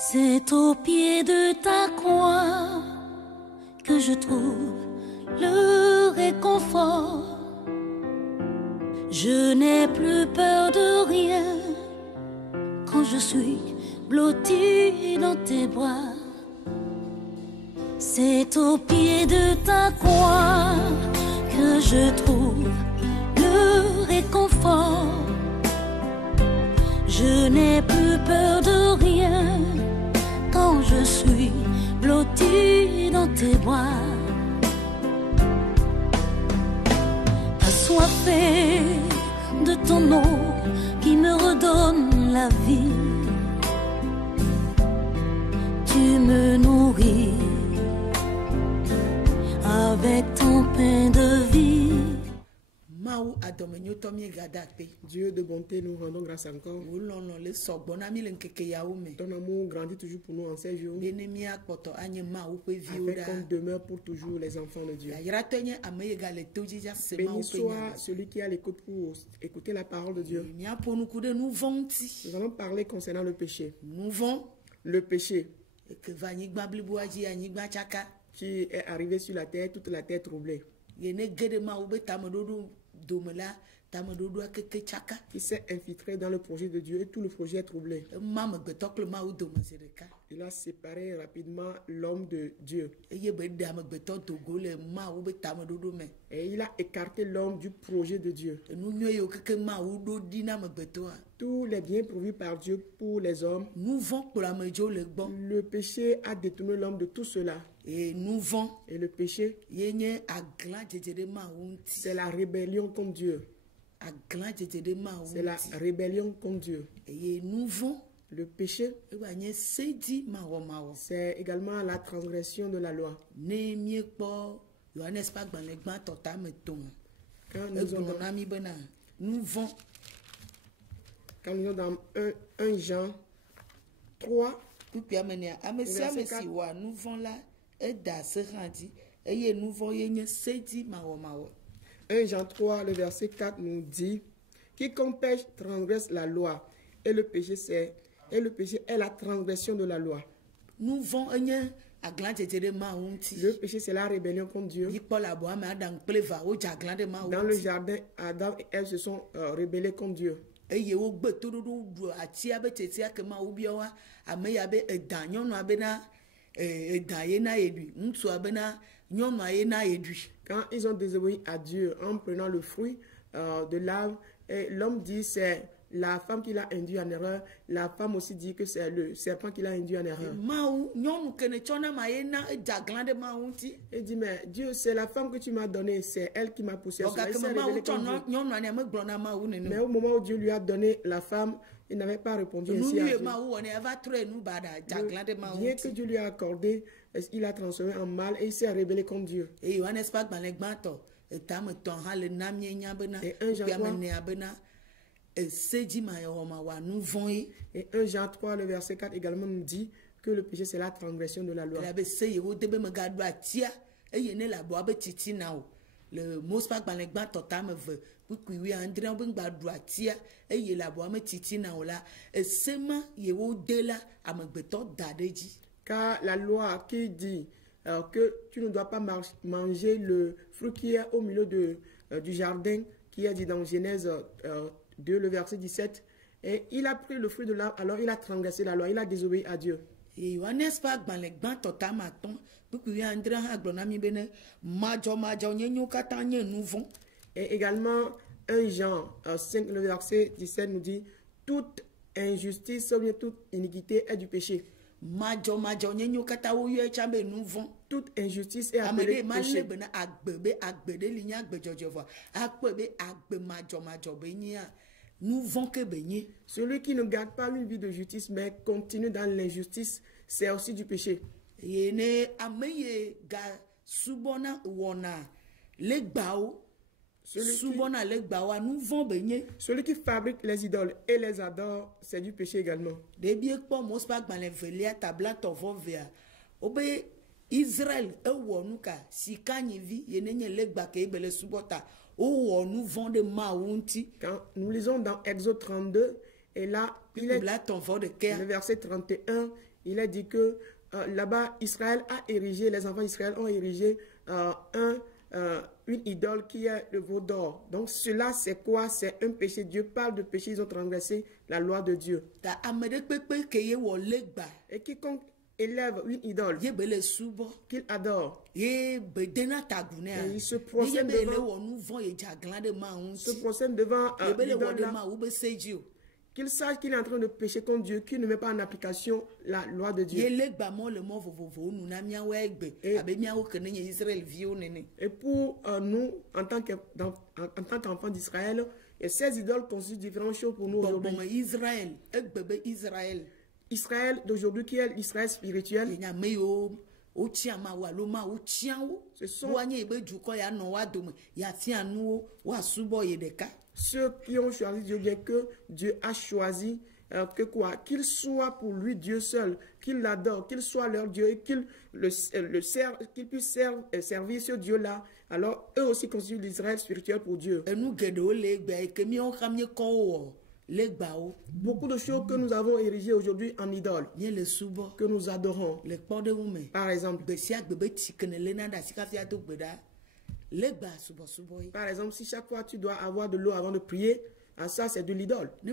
C'est au pied de ta croix que je trouve le réconfort. Je n'ai plus peur de rien quand je suis blottie dans tes bras. C'est au pied de ta croix que je trouve le réconfort. Je n'ai plus peur de rien quand je suis blottie dans tes bras. Assoiffée de ton eau qui me redonne la vie, tu me nourris avec ton pain de vie. Dieu de bonté, nous rendons grâce encore. Ton amour grandit toujours pour nous en ces jours. Afin qu'on demeure pour toujours les enfants de Dieu. Béni soit celui qui a l'écoute pour écouter la parole de Dieu. Nous allons parler concernant le péché. Le péché qui est arrivé sur la terre, toute la terre troublée. Qui s'est infiltré dans le projet de Dieu et tout le projet est troublé. Il a séparé rapidement l'homme de Dieu. Et il a écarté l'homme du projet de Dieu. Tous les biens provis par Dieu pour les hommes, le péché a détourné l'homme de tout cela. Et le péché, c'est la rébellion contre Dieu. C'est la rébellion contre Dieu. Le péché, c'est également la transgression de la loi. Quand nous sommes dans 1 Jean 3, verset 4, 1 Jean 3, le verset 4 nous dit: quiconque pêche transgresse la loi, et le péché est la transgression de la loi. Le péché, c'est la rébellion contre Dieu. Dans le jardin, Adam et Ève se sont rebellés contre Dieu. Quand ils ont désobéi à Dieu en prenant le fruit de l'arbre, l'homme dit c'est la femme qui l'a induit en erreur. La femme aussi dit que c'est le serpent qui l'a induit en erreur. Il dit mais Dieu, c'est la femme que tu m'as donnée, c'est elle qui m'a poussé à cela. Mais au moment où Dieu lui a donné la femme, il n'avait pas répondu ainsi à Dieu. Bien que Dieu lui a accordé, il a transformé en mal et il s'est rebellé contre Dieu. Et 1 Jean 3, et 1 Jean 3, le verset 4 également nous dit que le péché c'est la transgression de la loi. Le mot pas dans les bancs totam veut pour que oui André on va droitier et il la bois me titi na ola et seulement il au de là à me beton dadeji. Car la loi qui dit que tu ne dois pas manger le fruit qui est au milieu du jardin, qui est dit dans Genèse 2, le verset 17, et il a pris le fruit de l'arbre, alors il a transgressé la loi, il a désobéi à Dieu. Et Johannes pas dans les bancs totam attend pour que oui André ha glonami bene majo nyenyo katanye nouveau. Et également 1 Jean 5, le verset 17 nous dit toute injustice ou bien toute iniquité est du péché. Toute injustice est appelée péché. Celui qui ne garde pas une vie de justice mais continue dans l'injustice, c'est aussi du péché. Celui qui fabrique les idoles et les adore, c'est du péché également. Israël quand nous lisons dans Exode 32, et là, le verset 31, il est dit que là-bas, Israël a érigé, les enfants d'Israël ont érigé une idole qui est le veau d'or. Donc cela, c'est quoi? C'est un péché. Dieu parle de péché, ils ont transgressé la loi de Dieu. Et quiconque élève une idole qu'il adore, et il se procède devant l'idole-là, qu'il sache qu'il est en train de pécher contre Dieu, qu'il ne met pas en application la loi de Dieu. Et pour nous, en tant qu'enfants d'Israël, et ces idoles constituent différentes choses pour nous aujourd'hui. Israël d'aujourd'hui, qui est l'Israël spirituel, ce sont ceux qui ont choisi Dieu, bien que Dieu a choisi que quoi? Qu'il soit pour lui Dieu seul, qu'il l'adore, qu'il soit leur Dieu et qu'ils puissent servir ce Dieu-là. Alors, eux aussi constituent l'Israël spirituel pour Dieu. Beaucoup de choses que nous avons érigées aujourd'hui en idoles, que nous adorons. Par exemple, si chaque fois tu dois avoir de l'eau avant de prier, ça c'est de l'idole. Tu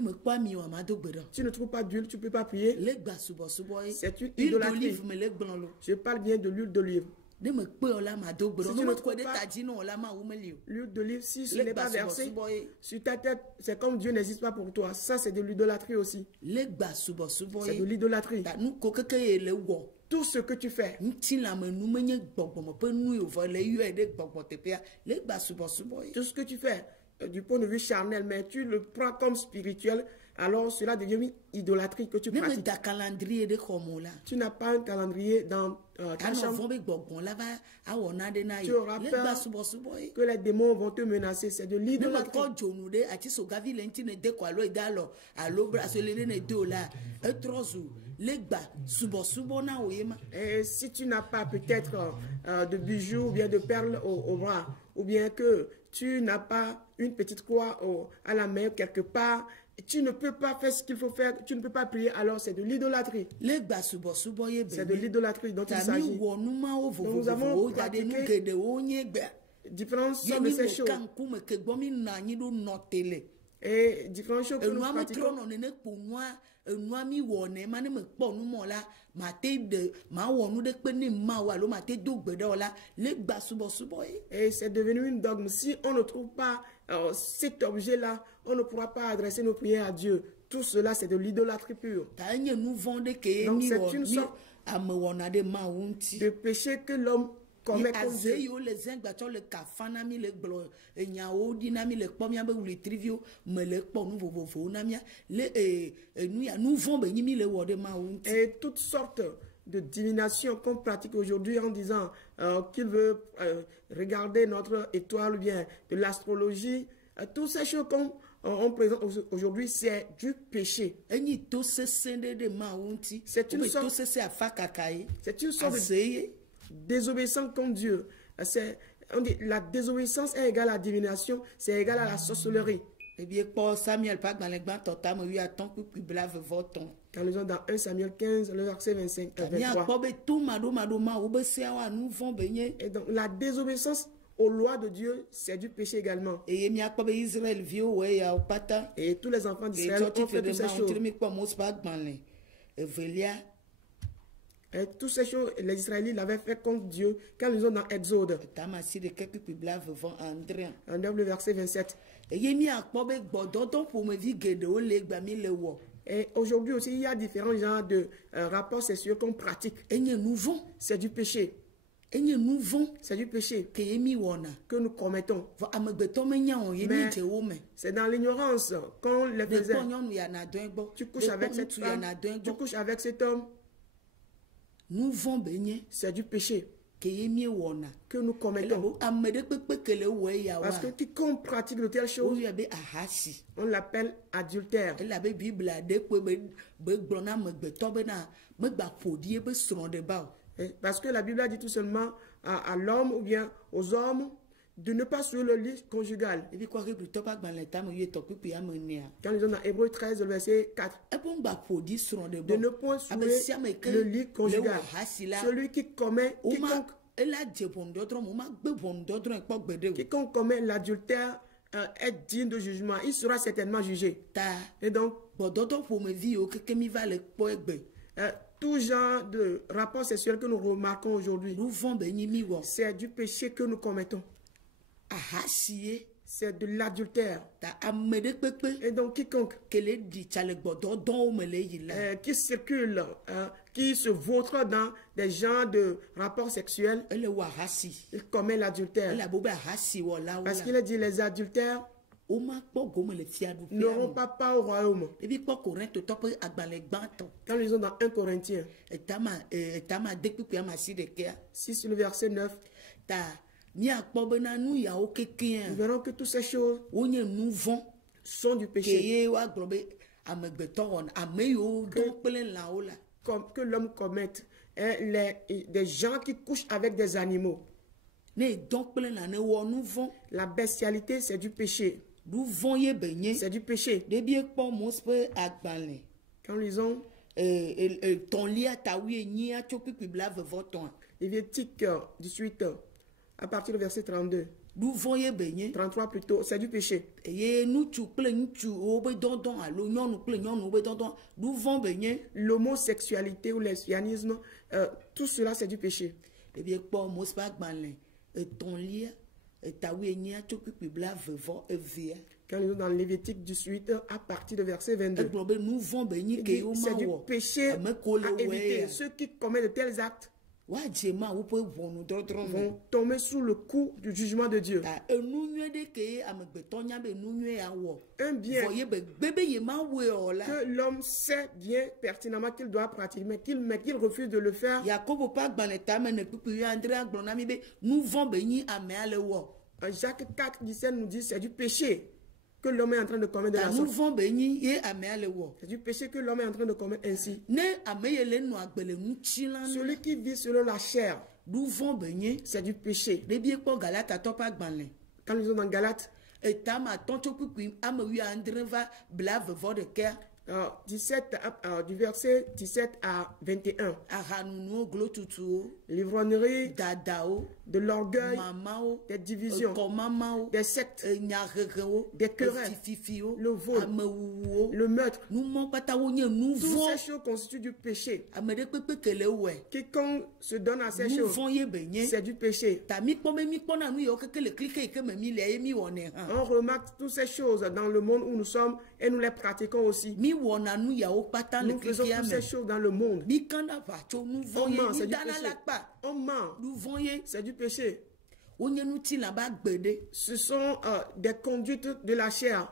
ne trouves pas d'huile, tu ne peux pas prier. C'est une idolâtrie. Je parle bien de l'huile d'olive. Si tu ne trouves pas l'huile d'olive, si ce n'est pas versé sur ta tête, c'est comme Dieu n'existe pas pour toi. Ça, c'est de l'idolâtrie aussi. C'est de l'idolâtrie. Tout ce que tu fais, tout ce que tu fais du point de vue charnel, mais tu le prends comme spirituel, alors cela devient une idolâtrie que tu pratiques. Tu n'as pas un calendrier dans ta chambre. Tu auras peur que les démons vont te menacer. C'est de l'idolâtrie. Et si tu n'as pas peut-être de bijoux ou bien de perles au bras, ou bien que tu n'as pas une petite croix à la main quelque part, tu ne peux pas faire ce qu'il faut faire, tu ne peux pas prier, alors c'est de l'idolâtrie. C'est de l'idolâtrie dont il s'agit. Donc nous avons pratiqué différentes sortes de ces choses. Et différentes choses que nous pratiquons. Et c'est devenu une dogme. Si on ne trouve pas cet objet-là, on ne pourra pas adresser nos prières à Dieu. Tout cela, c'est de l'idolâtrie pure. Donc c'est une sorte de péché que l'homme commet contre Dieu. Et toutes sortes de divination qu'on pratique aujourd'hui en disant qu'il veut regarder notre étoile ou bien de l'astrologie, toutes ces choses qu'on présente aujourd'hui, c'est du péché. C'est une sorte de désobéissance contre Dieu. On dit la désobéissance est égale à la divination, c'est égal à la sorcellerie. Quand nous sommes dans 1 Samuel 15, le verset 25 23. Et donc la désobéissance aux lois de Dieu, c'est du péché également. Et tous les enfants d'Israël ont fait toutes ces choses. Et toutes ces choses, les Israélites l'avaient fait contre Dieu quand ils sont dans Exode. En le verset 27. Et aujourd'hui aussi, il y a différents genres de rapports sexuels qu'on pratique. C'est du péché. C'est du péché que nous commettons. Mais c'est dans l'ignorance qu'on les faisait. Tu couches avec cette femme, tu couches avec cet homme. C'est du péché que nous commettons. Parce que quiconque pratique de telles choses, on l'appelle adultère. Parce que la Bible a dit tout seulement à l'homme ou bien aux hommes de ne pas sur le lit conjugal. Et puis quoi que plutôt pas dans l'état mais il topi puis amener. Quand ils sont dans Hébreux 13, le verset 4. Et pour ba produit sur de De bon. ne point sur le lit conjugal. Celui qui commet, quiconque commet l'adultère est digne de jugement. Il sera certainement jugé. Et donc, tout genre de rapport sexuel que nous remarquons aujourd'hui, c'est du péché que nous commettons. C'est de l'adultère. Et donc, quiconque qui circule, qui se vautre dans des genres de rapports sexuels, il commet l'adultère. Parce qu'il a dit les adultères n'auront pas part au royaume. Quand ils sont dans 1 Corinthiens 6, le verset 9, nous verrons que toutes ces choses sont du péché que l'homme commette. Des gens qui couchent avec des animaux. La bestialité, c'est du péché. C'est du péché. Quand ils ont Lévitique 18, à partir du verset 32. 33 plutôt, c'est du péché. L'homosexualité ou le lesbianisme, tout cela c'est du péché. Quand ils sont dans Lévitique 18 à partir du verset 22, c'est du péché à éviter. Ceux qui commettent de tels actes vont tomber sous le coup du jugement de Dieu. Un bien que l'homme sait bien pertinemment qu'il doit pratiquer, mais qu'il refuse de le faire. Jacques 4, 17 nous dit c'est du péché que l'homme est en train de commettre de la sorte. C'est du péché que l'homme est en train de commettre ainsi. Celui qui vit selon la chair, c'est du péché. Quand ils sont dans Galates 17, du verset 17 à 21. L'ivronnerie, de l'orgueil, des divisions, des sectes, des querelles, le vol, le meurtre. Toutes ces choses constituent du péché. Quiconque se donne à ces choses, c'est du péché. On remarque toutes ces choses dans le monde où nous sommes et nous les pratiquons aussi. Nous faisons toutes ces choses dans le monde. On ment, c'est du péché. On ment, c'est du péché. Ce sont des conduites de la chair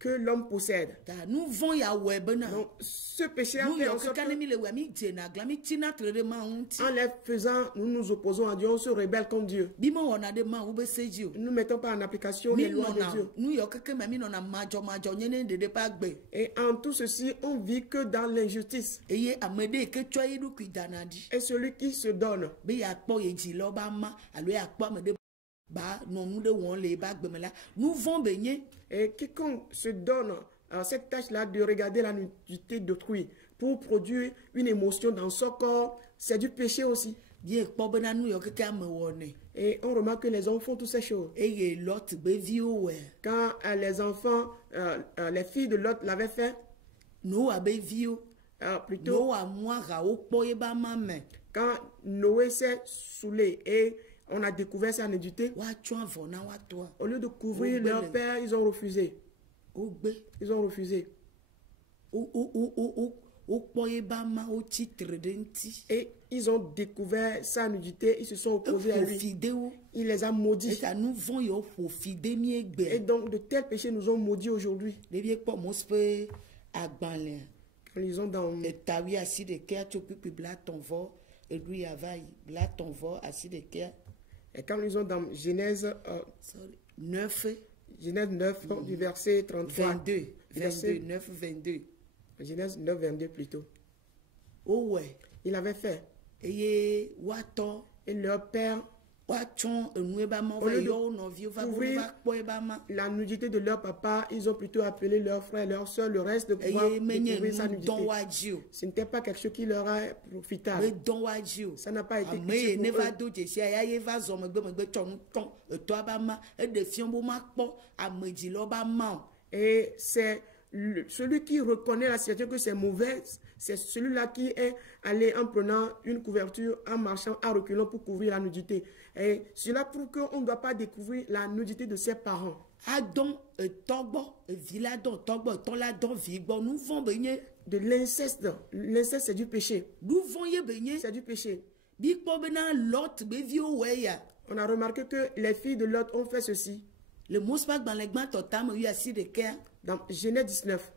que l'homme possède. Donc, ce péché a fait en sorte que, en les faisant, nous nous opposons à Dieu, on se rebelle contre Dieu. Nous ne mettons pas en application les lois de Dieu. Et en tout ceci, on vit que dans l'injustice. Et celui qui se donne, et quiconque se donne cette tâche-là de regarder la nudité d'autrui pour produire une émotion dans son corps, c'est du péché aussi. Et on remarque que les hommes font toutes ces choses. Quand les enfants, les filles de Lot l'avaient fait, plutôt, quand Noé s'est saoulé et on a découvert sa nudité, au lieu de couvrir leur père, ils ont refusé. Ils ont refusé. Et ils ont découvert sa nudité, ils se sont opposés à lui. Il les a maudits. Et donc de tels péchés nous ont maudits aujourd'hui. Quand ils ont dans et quand ils ont dans Genèse 9, du verset 33, 22, 9, 22. Genèse 9, 22 plutôt. Il avait fait. Et leur père la nudité de leur papa, ils ont plutôt appelé leurs frères, leurs soeurs, le reste de pouvoir découvrir sa nudité. Ce n'était pas quelque chose qui leur a profitable. Ça n'a pas été utile pour eux. Et c'est celui qui reconnaît la situation que c'est mauvais, c'est celui-là qui est allé en prenant une couverture, en marchant, en reculant pour couvrir la nudité. Et cela prouve qu'on ne doit pas découvrir la nudité de ses parents. De l'inceste. L'inceste, c'est du péché. C'est du péché. On a remarqué que les filles de Lot ont fait ceci. Dans Genèse 19.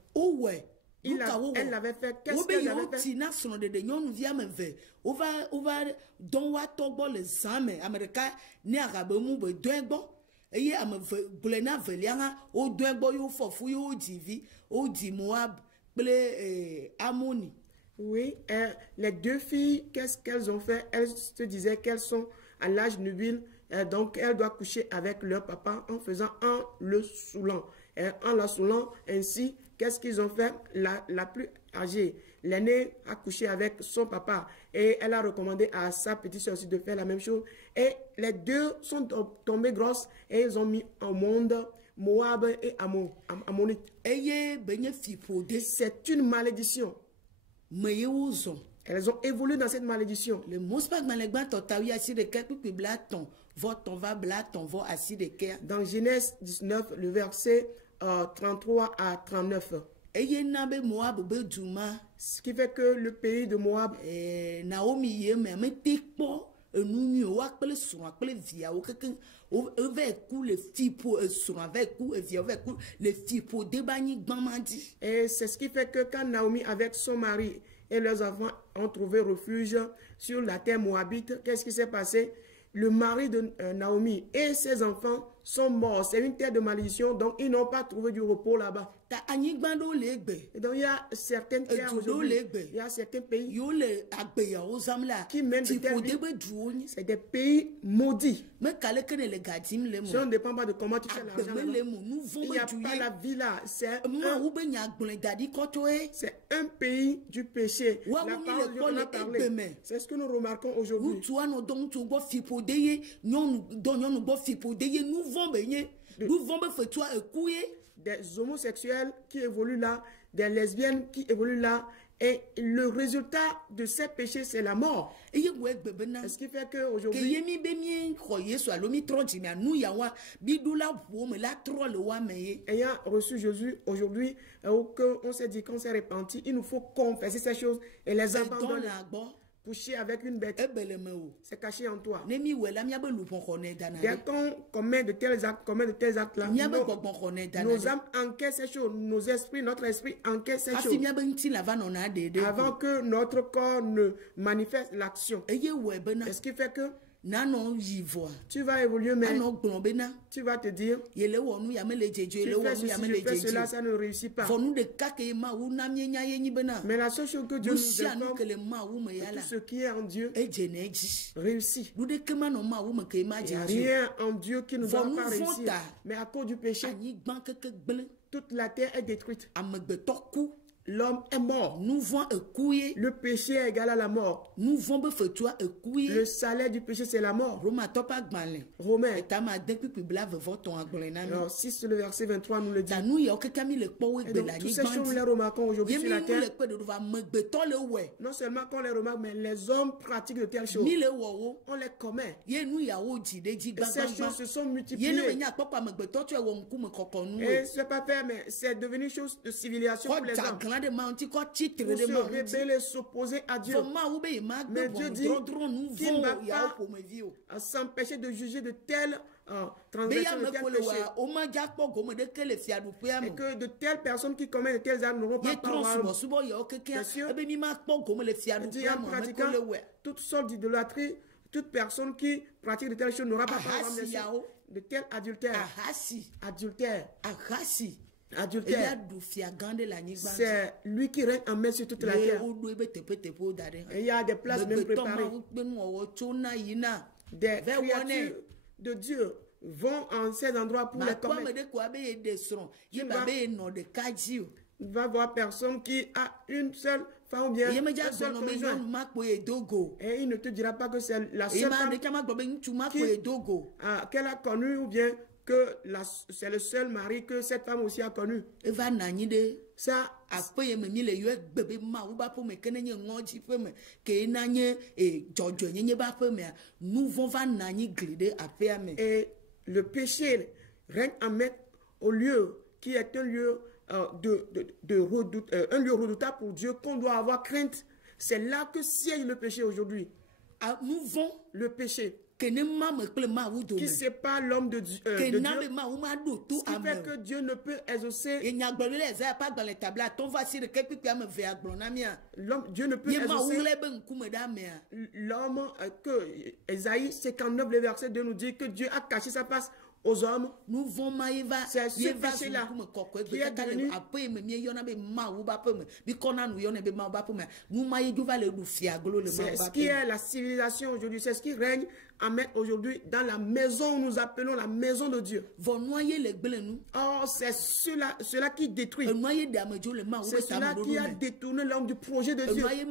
Elle l'avait fait. Qu'est-ce qu'elle avait fait? Oui, les deux filles, qu'est-ce qu'elles ont fait? Elles se disaient qu'elles sont à l'âge nubile, donc elles doivent coucher avec leur papa en le saoulant. En la saoulant ainsi, qu'est-ce qu'ils ont fait? La plus âgée, l'aînée, a couché avec son papa et elle a recommandé à sa petite soeur aussi de faire la même chose. Et les deux sont tombées grosses et ils ont mis au monde Moab et Ammonite. C'est une malédiction. Elles ont évolué dans cette malédiction. Dans Genèse 19, le verset 33 à 39. Ce qui fait que le pays de Moab, et c'est ce qui fait que quand Naomi avec son mari et leurs enfants ont trouvé refuge sur la terre moabite, qu'est-ce qui s'est passé? Le mari de Naomi et ses enfants sont morts. C'est une terre de malédiction, donc ils n'ont pas trouvé du repos là-bas. Et donc il y a certaines terres aujourd'hui, il y a certains pays qui mènent de telles vies. C'est des pays maudits. Ça ne dépend pas de comment tu fais l'argent. Il n'y a pas la vie là. C'est un pays du péché. La parole de Dieu en a parlé. C'est ce que nous remarquons aujourd'hui. Des homosexuels qui évoluent là, des lesbiennes qui évoluent là, et le résultat de ces péchés, c'est la mort. Ce qui fait qu'aujourd'hui, ayant reçu Jésus aujourd'hui, on s'est dit qu'on s'est repenti, il nous faut confesser ces choses et les abandonner. Coucher avec une bête, c'est caché en toi. Dès qu'on commet de tels actes là, nos âmes encaissent ces choses, nos esprits, notre esprit encaisse ces choses avant que notre corps ne manifeste l'action. Ce qui fait que tu vas évoluer, mais tu vas te dire, tu fais ceci, je fais cela, ça ne réussit pas. Mais la seule chose que Dieu nous informe, tout ce qui est en Dieu réussit. Il n'y a rien en Dieu qui ne doit pas réussir. Mais à cause du péché, toute la terre est détruite. L'homme est mort. Le péché est égal à la mort. Le salaire du péché, c'est la mort. Romains. Alors, 6, le verset 23 nous le dit. Et donc, toutes ces choses, nous les remarquons aujourd'hui sur la terre. Non seulement qu'on les remarque, mais les hommes pratiquent de telles choses. On les commet. Et ces choses se sont multipliées. Et ce n'est pas fait, mais c'est devenu chose de civilisation pour les hommes. Pour se rebeller, s'opposer à Dieu. Mais Dieu dit qu'il ne va pas s'empêcher de juger de telles transgressions, de tels péchés. Et que de telles personnes qui commettent de tels actes n'auront pas pouvoir. Bien sûr, Dieu en pratiquant toutes sortes d'idolâtries, toute personne qui pratique de telles choses n'aura pas pouvoir, de tels adultères. Adultère. C'est lui qui règne en main sur toute la terre. Et il y a des places même préparées. des créatures de Dieu vont en ces endroits pour les commettre. Il va voir personne qui a une seule femme ou bien un seul conjoint. Et il ne te dira pas que c'est la seule femme qu'elle a connue ou bien que c'est le seul mari que cette femme aussi a connu. Ça, et le péché règne en maître au lieu qui est un lieu un lieu redoutable pour Dieu qu'on doit avoir crainte. C'est là que siège le péché aujourd'hui. Le péché qui sépare l'homme de Dieu. Ce qui fait que Dieu ne peut exaucer. Dieu ne peut exaucer l'homme que Ésaïe 59, le verset 2 nous dit que Dieu a caché sa face aux hommes. C'est ce péché-là qui est devenu c'est ce qui est la civilisation aujourd'hui. C'est ce qui règne en maître aujourd'hui dans la maison où nous appelons la maison de Dieu. Or, c'est cela qui détruit. C'est cela qui a détourné l'homme du projet de Dieu. C'est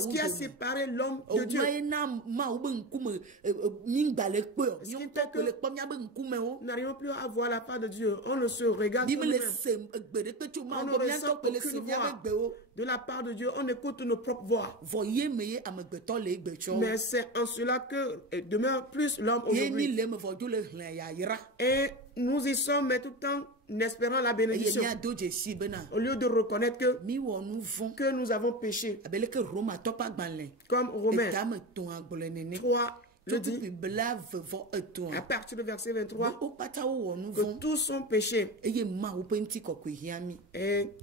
ce qui a séparé l'homme de Dieu. Nous n'arrivons plus à voir la part de Dieu. On ne se regarde pas. On ne ressent aucune voix de la part de Dieu. On écoute nos propres voix. Mais c'est en cela que demeure plus l'homme aujourd'hui. Et nous y sommes, mais tout le temps n'espérant la bénédiction. Au lieu de reconnaître que nous avons péché. Comme Romains 3 le dit, à partir du verset 23, que tous sont péchés et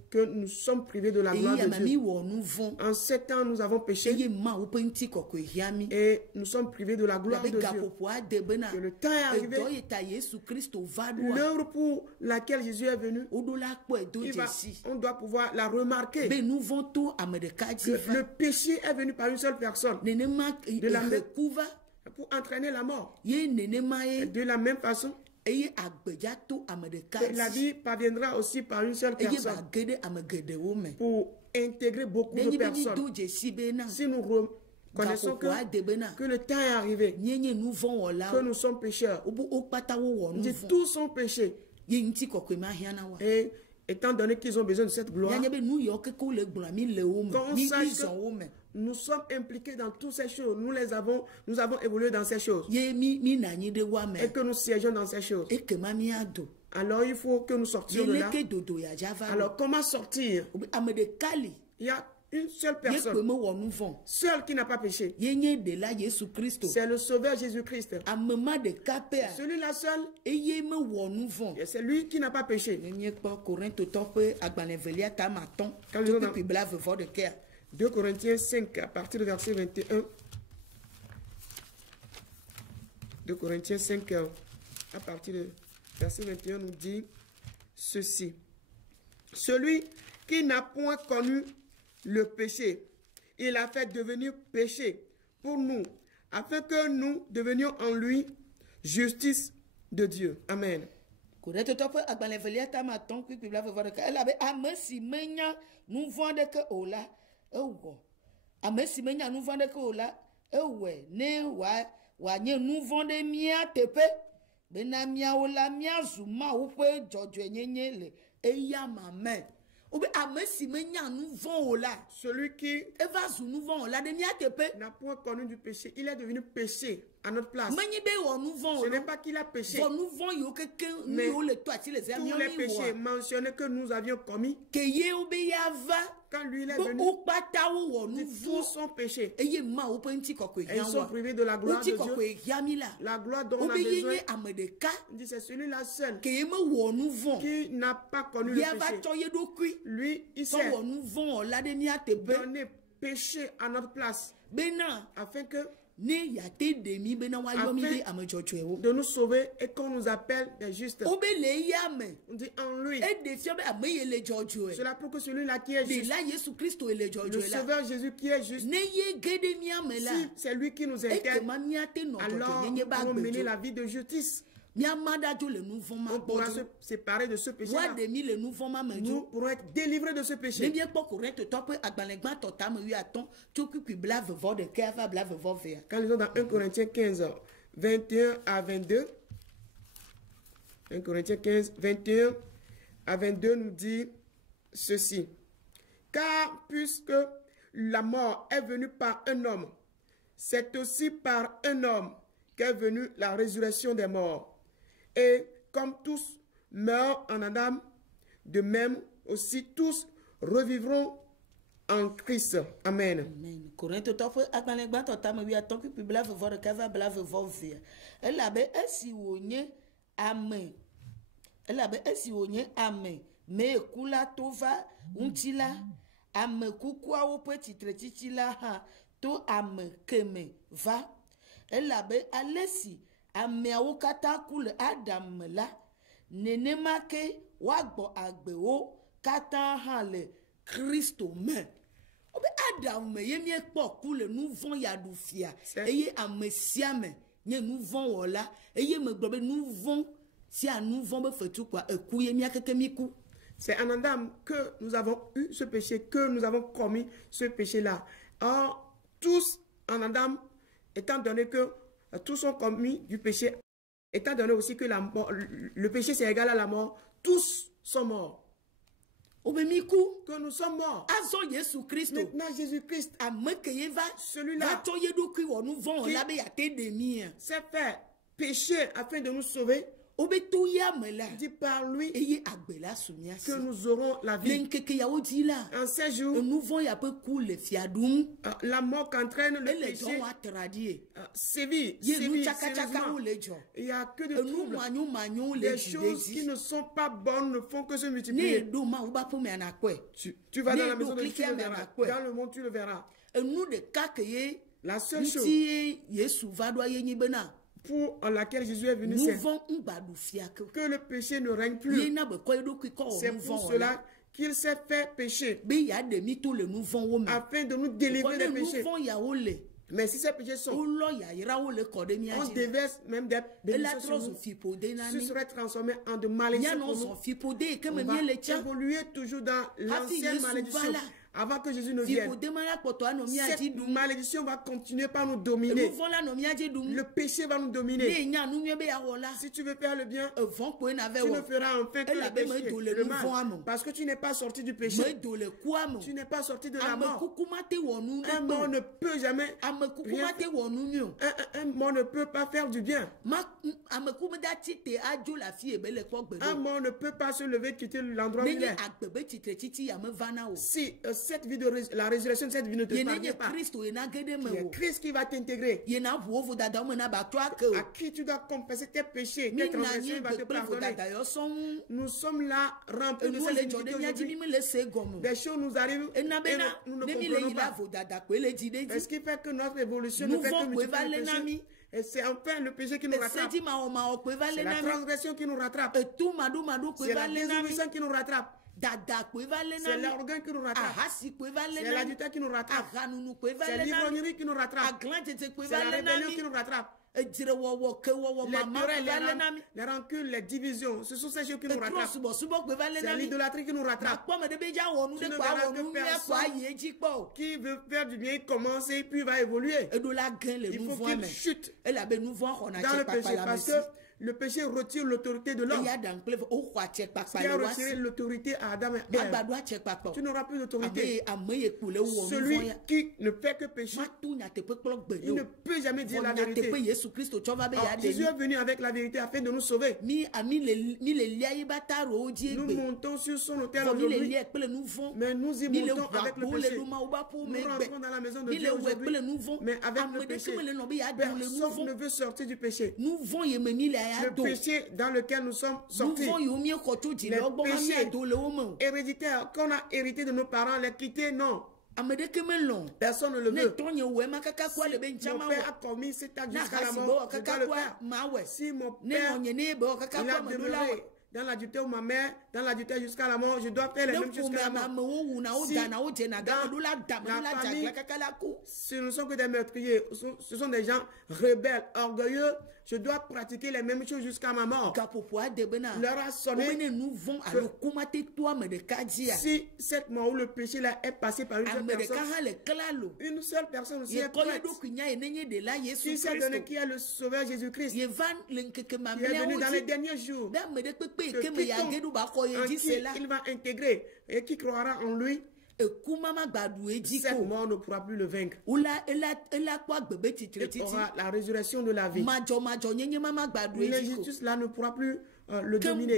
que nous sommes privés de la gloire de Dieu. En 7 ans, nous avons péché et nous sommes privés de la gloire de Dieu. Que le temps est arrivé, l'heure pour laquelle Jésus est venu, on doit pouvoir la remarquer. Que le péché est venu par une seule personne. De la même pour entraîner la mort. De la même façon, la vie parviendra aussi par une seule personne pour intégrer beaucoup de personnes. Si nous reconnaissons que le temps est arrivé, que nous sommes pécheurs, tous sont péchés. Et étant donné qu'ils ont besoin de cette gloire, qu'on sache que nous sommes impliqués dans toutes ces choses. Nous avons évolué dans ces choses. Et que nous siégeons dans ces choses. Alors il faut que nous sortions de là. Alors comment sortir? Il y a une seule personne, seule qui n'a pas péché. C'est le Sauveur Jésus-Christ. Celui-là seul, c'est lui qui n'a pas péché. Quand nous sommes dans 2 Corinthiens 5, à partir du verset 21. 2 Corinthiens 5, à partir du verset 21, nous dit ceci. Celui qui n'a point connu le péché, il a fait devenir péché pour nous, afin que nous devenions en lui justice de Dieu. Amen. Celui qui n'a point connu du péché, il est devenu péché à notre place. Ce n'est pas qu'il a péché, mais tous les péchés mentionnés que nous avions commis, quand lui il est venu, tous sont péchés. Et ils sont privés de la gloire de Dieu. La gloire dont on a besoin, c'est celui-là seul qui n'a pas connu le péché. Lui, il s'est donné péché à notre place, afin que ne ya te demi be na wa yo mi be amejojo ewo de nous sauver et qu'on nous appelle des justes. o be le ya me On dit en lui. e de fio be ameye le jojo e Cela pour que celui-là qui est de juste, la Yesu Kristo ele jojo le e la Sauveur Jésus qui est juste, ne ye gede mi ame la si c'est lui qui nous e ke inquiète, ma mi ate no alors jojo nous nye ba pourrons mener gbejo la vie de justice. mi amadajo le nou vont ma On pourra bojo se séparer de ce wa péché-là. de mi le nou vont ma Nous mejo pourrons être délivrés de ce ne péché. bien pas correct toi pe agbalegba tota me wi aton to ku blave vo de ke va blave vo ve Quand nous sommes dans 1 Corinthiens 15, 21 à 22, 1 Corinthiens 15, 21 à 22 nous dit ceci. Car puisque la mort est venue par un homme, c'est aussi par un homme qu'est venue la résurrection des morts. Et comme tous meurent en Adam, de même aussi tous revivront en Christ. Amen. Amen. Corinthe to fe agbalegba tota me wi aton ku blave vo de ke va blave vo ve ela be esi wonye amen ela be esi wonye amen me kula to va untila ame kukua wo pe titre la ha to ame keme va ela be alesi ame awo kata kule adam la nenema ke wa gbo agbe wo kata ha le Kristo me obe adam me ye mi ekpo kule nou von ya du fia eye ame sia me nye nou von wola eye me gbo be nou von si a nou von be fetu kwa eku ye mi akeke mi ku. C'est en Adam que nous avons eu ce péché, que nous avons commis ce péché-là. Or, tous en Adam, étant donné que tous ont commis du péché, étant donné aussi que la mort, le péché c'est égal à la mort, tous sont morts. Que nous sommes morts. Maintenant, Jésus-Christ, celui-là qui s'est fait pécher afin de nous sauver, dit par lui que nous aurons la vie. En ces jours, la mort qu'entraîne le péché sévit. Il n'y a que de troubles. Des choses qui ne sont pas bonnes ne font que se multiplier. Tu vas dans la maison de Dieu, tu le verras. Dans le monde, tu le verras. La seule chose pour laquelle Jésus est venu, c'est que le péché ne règne plus. C'est pour cela qu'il s'est fait pécher, afin de nous délivrer des péchés. Mais si ces péchés sont, on déverse même des bénédictions sur nous, ce serait transformé en de malédictions pour nous. On va évoluer toujours dans l'ancienne malédiction. Avant que Jésus ne vienne, cette malédiction va continuer par nous dominer. Le péché va nous dominer. Si tu veux faire le bien, tu ne feras enfin que le péché, le mal. Parce que tu n'es pas sorti du péché. Tu n'es pas sorti de la mort. Un mort ne peut jamais rien. Un mort ne peut pas faire du bien. Un mort ne peut pas se lever, quitter l'endroit où il est. Si cette vie de la résurrection de cette vie ne te parvient pas, il y a Christ qui va t'intégrer, à qui tu dois confesser tes péchés, tes transgressions, il va te pardonner. Nous sommes là remplis de cette iniquité aujourd'hui. Des choses nous arrivent et nous ne comprenons pas. Et ce qui fait que notre évolution ne fait que multiplier le péché. Et c'est enfin le péché qui nous rattrape. C'est la transgression qui nous rattrape. C'est la désobéissance qui nous rattrape. C'est l'orgueil qui nous rattrape. C'est l'adultère qui nous rattrape. C'est l'ivrognerie qui nous rattrape. C'est la rébellion qui nous rattrape. Les querelles, les rancunes, les divisions, ce sont ces choses qui nous rattrapent. C'est l'idolâtrie qui nous rattrape. Tu ne verras que personne qui veut faire du bien, il commence et puis il va évoluer. Il faut qu'il chute dans le péché parce que le péché retire l'autorité de l'homme. Qui a retiré l'autorité à Adam et Ève. Tu n'auras plus d'autorité. Celui qui ne fait que pécher, il ne peut jamais dire la vérité. Alors, Jésus est venu avec la vérité afin de nous sauver. Nous montons sur son autel aujourd'hui, mais nous y montons avec le péché. Nous rentrons dans la maison de Dieu aujourd'hui, mais avec le péché. Personne ne veut sortir du péché. Le péché dans lequel nous sommes sortis, les péchés héréditaires qu'on a hérité de nos parents, les quitter, non. Personne ne le veut. Si mon père a commis cet acte jusqu'à la mort, je dois le faire. Si mon père il a demeuré dans l'adultère ou ma mère, dans l'adultère jusqu'à la mort, je dois faire les mêmes choses jusqu'à la mort. Si dans la famille, ce ne sont que des meurtriers, ce sont des gens rebelles, orgueilleux, je dois pratiquer les mêmes choses jusqu'à ma mort. Leur a sonné si cette mort ou le péché là est passé par une seule personne aussi est prête. Qui s'est donné, qui est le Sauveur Jésus-Christ, qui est venu dans les derniers jours, en qui il va intégrer et qui croira en lui, cette mort ne pourra plus le vaincre. Il aura la résurrection de la vie. L'injustice là ne pourra plus le dominer,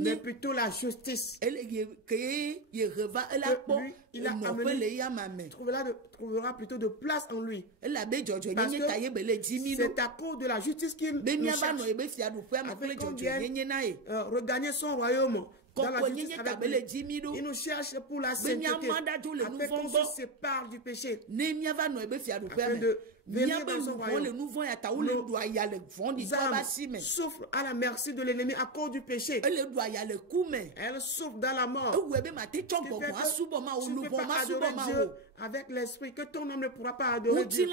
mais plutôt la justice. Lui, il a amené, trouvera plutôt de place en lui. Parce que c'est à cause de la justice qu'il nous cherche, afin qu'on vienne regagner son royaume. Dans la justice avec lui. Il nous cherche pour la sainteté, afin qu'on se sépare du péché, afin de venir dans son royaume. Nos âmes souffrent à la merci de l'ennemi à cause du péché. Elles souffrent dans la mort. Tu ne peux pas adorer Dieu avec l'esprit, que ton âme ne pourra pas adorer Dieu.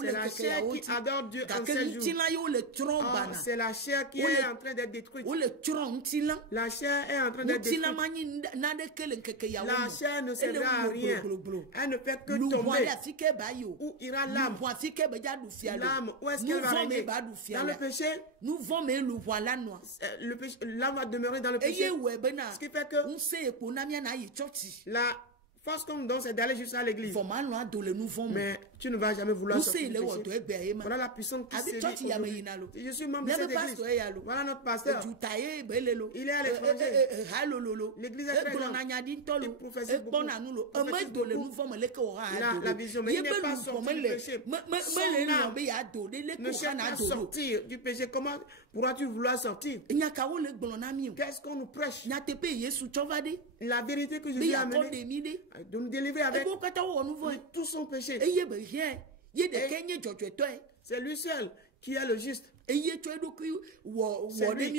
C'est la chair qui adore Dieu en 7 jours. C'est la chair qui est en train d'être détruite. La chair est en train d'être détruite. La chair ne servira à rien. Elle ne fait que tomber. Où ira l'âme? L'âme, où est-ce qu'elle va régner? Dans le péché? L'âme va demeurer dans le péché. Ce qui fait que la force qu'on donne, c'est d'aller jusqu'à l'église. Mais tu ne vas jamais vouloir sortir du péché. Voilà la puissance qui sévit aujourd'hui. Je suis membre de cette église. Voilà notre pasteur. Il est à l'étranger. L'église est très grande. Il prophétise beaucoup. Il a la vision, mais il n'est pas sorti du péché. Son âme ne cherche pas à sortir du péché. Comment pourras-tu vouloir sortir? Qu'est-ce qu'on nous prêche? La vérité que Jésus a amenée, de nous délivrer avec tout son péché. C'est lui seul qui est le juste. C'est lui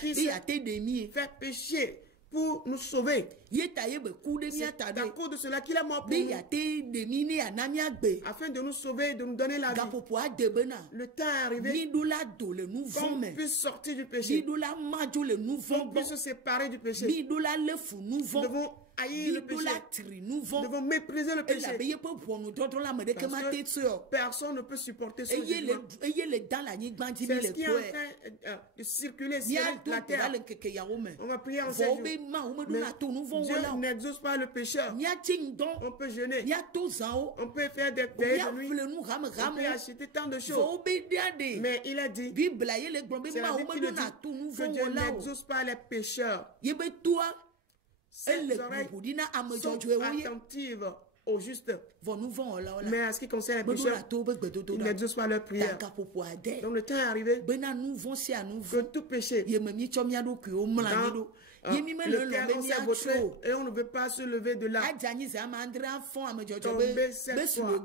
qui fait péché pour nous sauver. C'est à cause de cela qu'il est mort pour nous, afin de nous sauver, de nous donner la vie. Le temps est arrivé qu'on puisse sortir du péché, qu'on puisse se séparer du péché. Nous devons haïr le péché. Nous devons mépriser le péché. Parce que personne ne peut supporter son jugement. C'est ce qui est en train de circuler sur la terre. On va prier en 7 jours. Mais Dieu n'exauce pas le pécheur. On peut jeûner. On peut faire des veillées de nuit. On peut acheter tant de choses. Mais il a dit, c'est la Bible qui le dit, que Dieu n'exauce pas les pécheurs. Ses oreilles sont attentives au juste. Mais en ce qui concerne les pécheurs, ils n'exaucent pas leur prière. Donc le temps est arrivé que tout péché dans le cœur, on s'est vautré et on ne veut pas se lever de là. Tomber cette fois.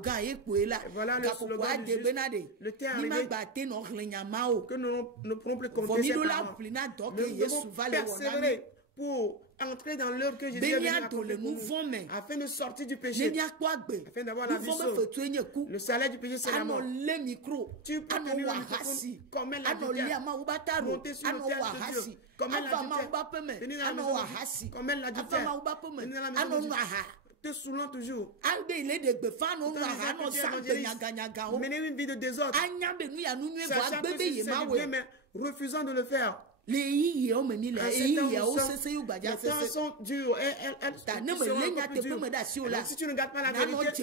Voilà le slogan du juste. Le temps est arrivé que nous ne pourrons plus compter ses paroles. Nous devons persévérer pour entrer dans l'œuvre que Jésus est venu accomplir pour nous, afin de sortir du péché, afin d'avoir la vie sauve. Le salaire du péché, c'est la mort. Tu peux tenir le microphone comme elle l'a dit, monter sur le terre de Dieu, comme elle l'a dit, tenir la maison comme elle l'a dit, tenir la maison de Dieu, te saoulant toujours. Mener une vie de désordre, sachant que c'est du bien, mais refusant de le faire. Les temps sont durs. Si tu ne gardes pas la vérité, tu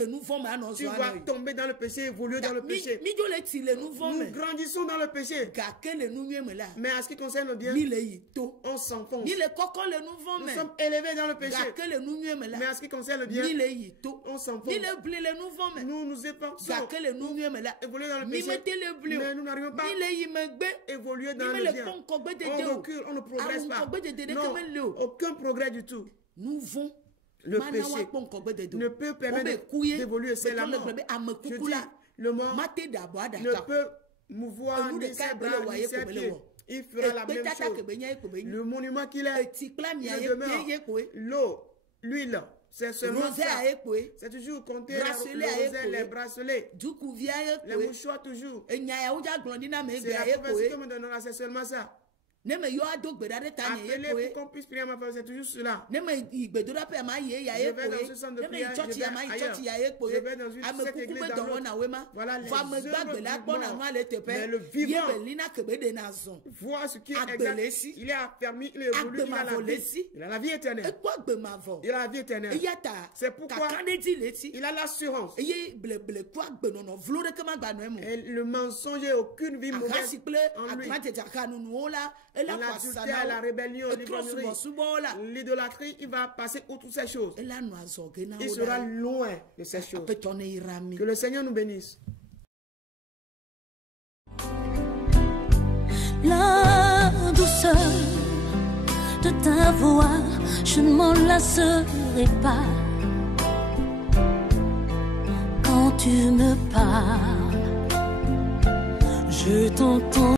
vas tomber dans le péché, évoluer dans le péché. Nous grandissons dans le péché. Mais en ce qui concerne le bien, on s'enfonce. Nous sommes élevés dans le péché. Mais en ce qui concerne le bien, on s'enfonce. Nous nous efforçons pour évoluer dans le péché. Mais nous n'arrivons pas à évoluer dans le bien. On recule, on ne progresse pas. Non, aucun progrès du tout. le péché ne peut permettre d'évoluer, c'est la mort. Je dis, le mort ne peut mouvoir ni ses bras ni ses pieds. Il fera la même chose. Le monument qu'il est, il demeure. L'eau, l'huile, c'est seulement ça. C'est toujours compter les bracelets, les mouchoirs toujours. C'est la prophétie que me donnera, c'est seulement ça. Appelez pour qu'on puisse prier à ma femme, c'est toujours cela. Je vais dans ce centre de prière, je vais ailleurs. Je vais dans cette église dans l'autre. Voilà les œuvres, mais le vivant voit ce qui est exact. Il est affermi, il est évolué, il a la vie. Il a la vie éternelle. Il a la vie éternelle. C'est pourquoi il a l'assurance. Et le mensonge et aucune vie mauvaise en lui. L'adultère, la rébellion, l'idolâtrie, il va passer outre ces choses. Il sera loin de ces choses. Que le Seigneur nous bénisse. La douceur de ta voix, je ne m'en lasserai pas. Quand tu me parles, je t'entends.